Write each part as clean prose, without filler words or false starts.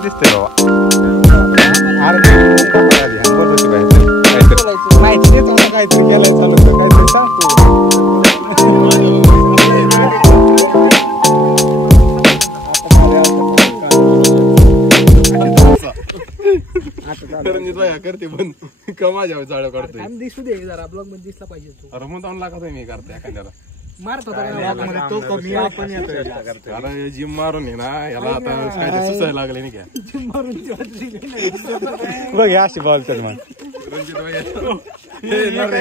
दिसतंय बाबा माहिती देतो मला काहीतरी केलंय चालू काहीतरी सांगतो करते पण माझ्या झाड काढतोय दिसू दे जरा ब्लॉग मध्ये दिसला पाहिजे तो रमून जाऊन लागत मी करते एखाद्याला मारत होता अरे जिम मारून आहे ना याला आता सुसायला लागले नाही का बघ अशी बोलतात मग रणजित भाई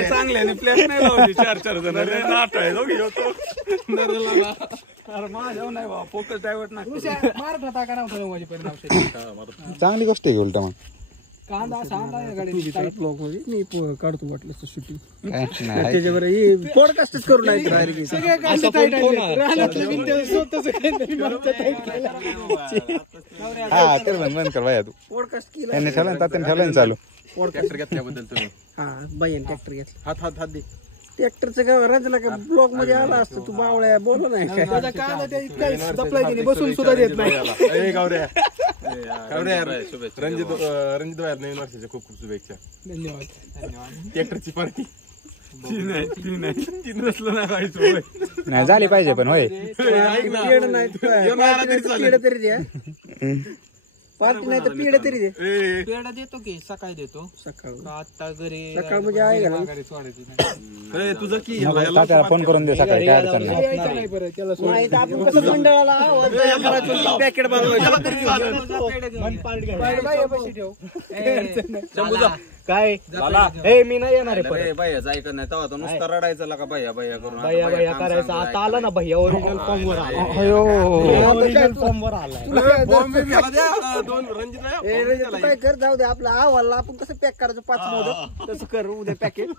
चांगले प्लेस नाही लावली 4-4 जण नाट आहे माझ्या नाही बाबा फोकस डायव्हर्ट नाही मारत होता का नव्हता वाजेपर्यंत चांगली गोष्ट आहे उलट मग कांदा सांगा गाडी ब्लॉग मध्ये मी काढतो वाटलं शूटिंग नाही त्याच्यावर पॉडकास्टच करू नाही सगळे हा तर बंद कर बाया तू पॉडकास्ट केलं त्यांनी ठेवलं ना तात्याने ठेवलं ना चालू ट्रॅक्टर घेतल्याबद्दल तुम्ही हा बाईन ट्रॅक्टर घेतला हात दे ट्रॅक्टरचं काय रंजला का ब्लॉक मध्ये आला असतं तू बावळ्या बोल नाही बसून सुद्धा देत नाही रणजित भाई नवीन वर्षाच्या खूप खूप शुभेच्छा धन्यवाद ट्रॅक्टरची पार्टी नाही झाली पाहिजे पण होय पार्टी नाही तर पेढ तरी दे पेढा देतो की सकाळी देतो सकाळ आता घरी सकाळ म्हणजे आहे का तुझं की तात्याला फोन करून दे सकाळी काय अडचण नाही आपण कसं मंडळाला पॅकेट काय ए मी नाही येणार आहे भैया जायचं नाही तेव्हा तो नुसता रडायचा का भैया भैया करून भैया करायचं आता आला ना भैया ओरिजिनल फॉर्म वर आला ओरिजिनल फॉर्म वर आलाय काय कर जाऊ दे आपला अहवाल आपण कसं पॅक करायचं 5 मोदक तसं कर उद्या पॅकेट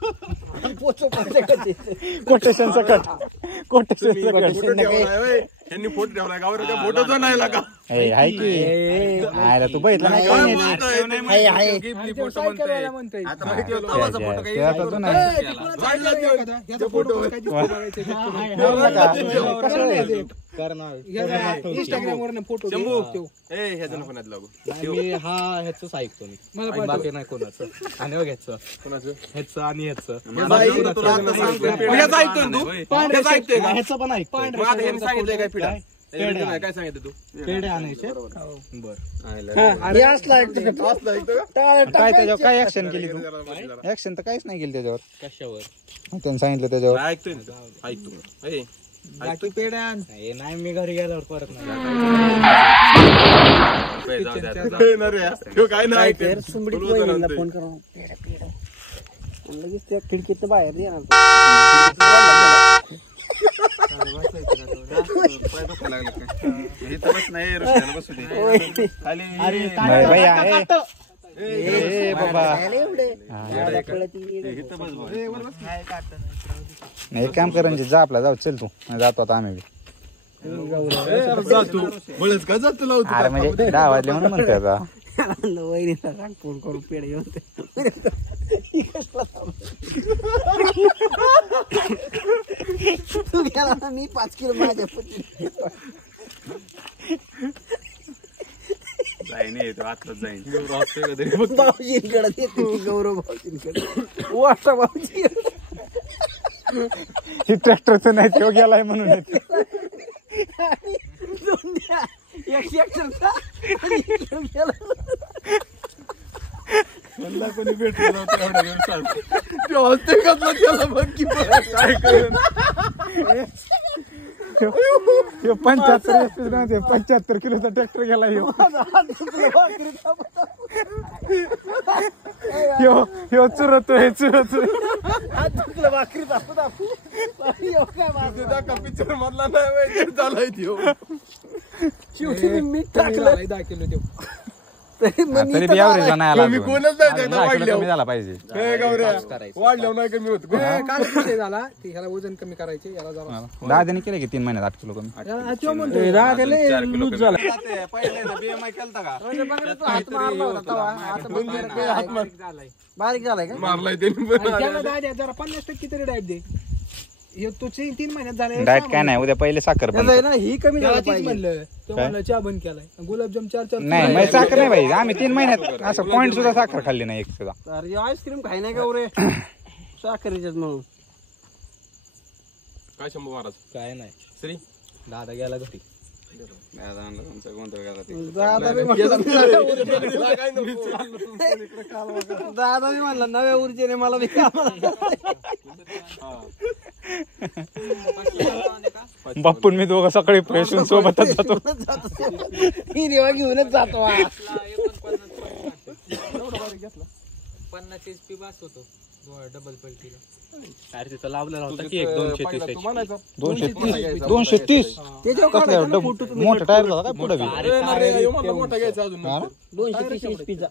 कोटेशनचा कट कोटेशनचा कट यांनी फोटो ठेवलाय गावर फोटोचा नाही लागा हाय की आयला तू बघितला नाही इंस्टाग्राम वर फोटो ह्याच ऐकतो मी बाकी नाही कोणाचं आणि ह्याचं ह्याचं आणि ह्याचं ह्याचं पण ऐक सांगितलंय काय पिढा काय सांगितलं तू पेढे आणायचे काय त्याच्यावर काय ऍक्शन केली तू ऍक्शन तर काहीच नाही केली त्याच्यावर कशावर त्यांनी सांगितलं त्याच्यावर ऐकतोय ऐकतो बाकी पेढ्या नाही मी घरी गेल्यावर परत नाही काय नाही फोन करा लगेच त्या खिडकीत बाहेर येणार एक काम कर जा आपला जाऊ चल तू जातो आता आम्ही अरे म्हणजे 10 वाजले म्हणून म्हणतोय आता वहिनीला सांग फोन करून पेढे घेऊन तू गेला ना मी 5 किलो माझ्या भाऊजींकडे देते गौरव भाऊजींकडे वाटा भाऊजी ही ट्रॅक्टरचं नाही तो गेलाय म्हणून मला कोणी भेटलं नव्हतं एवढ्या त्याला बघ की काय करेन 75 किलोचा ट्रॅक्टर गेला ह्यो चुरतोय भाकरी पिक्चर मधला नाही झालाय मीठ टाकलं 10 किलो देऊ तरी बी ऍव्हरेज नाही आला कोणच नाही झाला पाहिजे वाढल्यावर नाही कमी होत काल विषय झाला की ह्याला वजन कमी करायचे याला जरा दादाने केलं की 3 महिन्यात 8 किलो कमी लूज झाला बारीक झालाय का मारलाय त्यांनी दादा जरा 50% तरी डायट दे तू 3 महिन्यात झाले डाएट काय नाही उद्या पहिले साखर बंद कर. ना ही कमी झालं म्हणलं ते म्हणलं चहा बंद केलाय गुलाबजाम 4 नाही मग साखर नाही पाहिजे आम्ही 3 महिन्यात असं पॉईंट सुद्धा साखर खाल्ली नाही एक सुद्धा. अरे आईस्क्रीम खाय नाही का उरे साखरेच्याच म्हणून काय शंभू महाराज काय नाही श्री दादा गेला घरी दादा मी म्हणला नव्या ऊर्जेने मला बी बाप्पून मी दोघं सकाळी फ्रेश होऊन सोबतच जातो. ही देवा घेऊनच जातो 50 HP बास होतो डबल पलटीला. अरे तिथं लावलेला होता की 230 230 मोठा टायर झाला काय पुढे मोठा घ्यायचा अजून 230 HP चा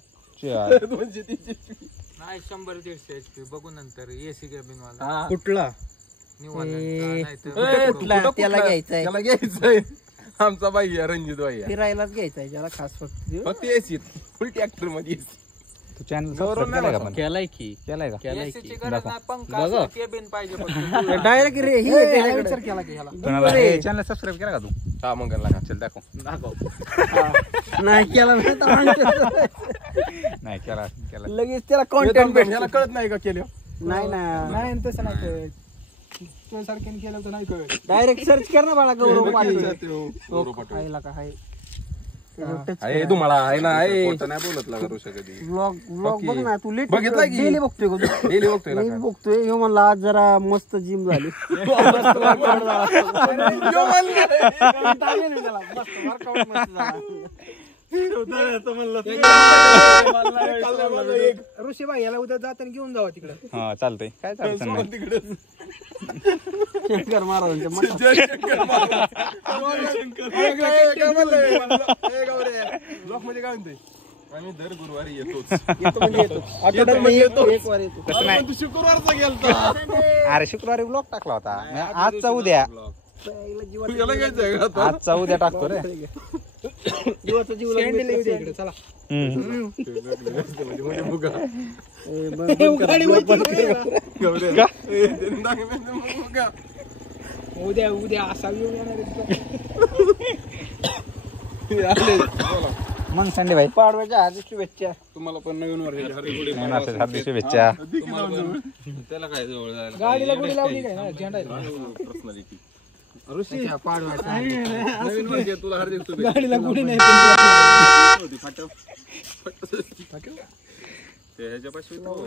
नाही 100-150 HP बघू नंतर एसी कॅबिन वाला कुठला निवांत कुठला त्याला घ्यायचाय त्याला घ्यायचंय आमचा बाई रणजित बाई फिरायलाच घ्यायचाय ज्याला खास फक्त फक्त एसी फुल ट्रॅक्टर मध्ये तू चॅनल सबस्क्राइब केलाय का पण केलाय की केलाय का एसीची गरज नाही पंखा केबिन पाहिजे फक्त डायरेक्ट रे ही विचार केला की ह्याला कोणाला चॅनल सबस्क्राइब केला का तू हा मग लागा चल दाखव नाही केला नाही केला केला लगेच त्याला कॉन्टेंट याला कळत नाही का केलं नाही ना नाही तसं नाही कळत तुझ्यासारख्याने केलं तर नाही कळत डायरेक्ट सर्च कर ना बाळा गौरव पाटील बरोबर आहे का आहे आहे तुम्हाला आहे ना आहे नाही बोलत लागा ऋषा कधी ब्लॉग बघ ना तू लेट बघितला की? डेली बघतोय का तू? डेली बघतोय मी बघतोय ह्यो म्हणला आज जरा मस्त जिम झाली ऋषी भाई याला उद्या जाताना घेऊन जावा तिकडे हा चालतंय काय चालतं नाही शंकर महाराजांच्या मठात. ब्लॉक मध्ये काय म्हणते आम्ही दर गुरुवारी येतोच येतो म्हणजे येतो. आठवड्यातनं एक वार येतो. तसं नाही तू शुक्रवारचा गेलता अरे शुक्रवारी ब्लॉग टाकला होता आजचा उद्या तुझ्याला घ्यायचंय का आता? आजचा उद्या टाकतो रे जीवाचा जीव कॅन्डल येऊ दे इकडे चला म्हणजे बघा. का? बघा. उद्या असा येऊन येणार मग संडे भाई पाडव्याच्या हार्दिक शुभेच्छा. तुम्हाला पण नवीन वर्षाच्या हार्दिक नवीन हार्दिक शुभेच्छा. त्याला काय जवळ जायला गाडीला गुडी लावली काय ना झेंडा पर्सनॅलिटी ऋषी पाडव्याचा नवीन वर्ष तुला हार्दिक शुभेच्छा. गाडीला गुडी नाही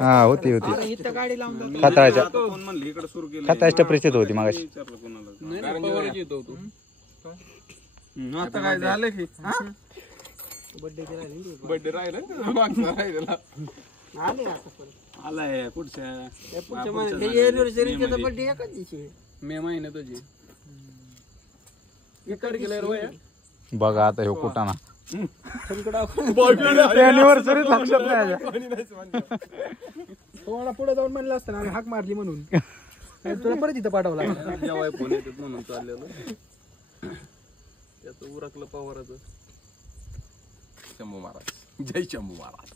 हा होती इथं गाडी लावून खताळ्याच्या कोण म्हणलं इकडे सुरू केलं खताळ्याच्या परिस्थिती होती मागाशी विचारलं कोणाला येतो तू आता काय झालं की बर्थडे राहिला मागचा राहिलेला आले आता परत. आलाय पुढच्या पुढच्या महिन्यात एनिव्हर्सरीचा बर्थडे एकाच दिवशी. मे महिन्यात तुझी इकडे गेलाय रोया बघा आता ह्यो कुटाणा अनिव्हर्सरी लक्षात नाही थोडा पुढे जाऊन म्हणलं असतं ना हाक मारली म्हणून तुला परत इथं पाठवला जेव्हा फोन येतात म्हणून चाललेलं त्याचं उरकलं पवाराचं शंभू महाराज जय शंभू महाराज